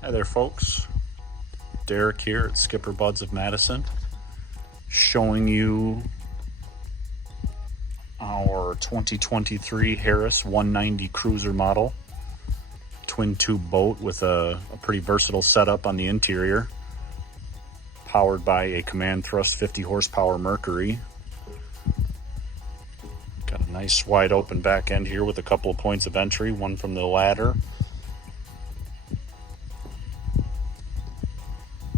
Hi there, folks. Derek here at SkipperBud's of Madison, showing you our 2023 Harris 190 cruiser model twin tube boat with a pretty versatile setup on the interior, powered by a command thrust 50 horsepower Mercury. Got a nice wide open back end here with a couple of points of entry, one from the ladder.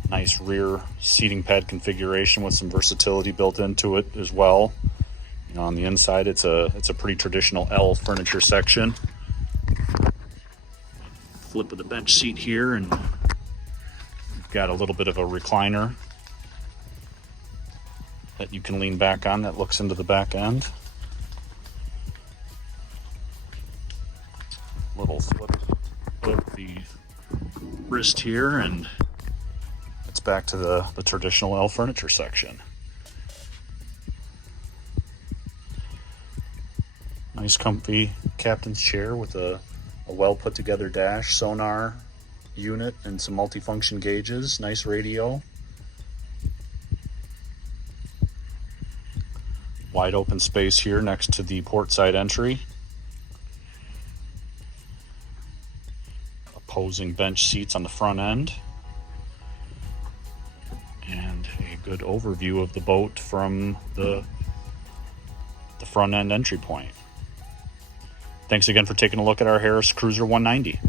Nice rear seating pad configuration with some versatility built into it as well. You know, on the inside, it's a pretty traditional L furniture section. Flip of the bench seat here, and you've got a little bit of a recliner that you can lean back on that looks into the back end. Little flip of the wrist here, and it's back to the traditional L furniture section. Nice comfy captain's chair with a well put together dash, sonar unit, and some multifunction gauges. Nice radio. Wide open space here next to the port side entry. Opposing bench seats on the front end. And a good overview of the boat from the front end entry point. Thanks again for taking a look at our Harris Cruiser 190.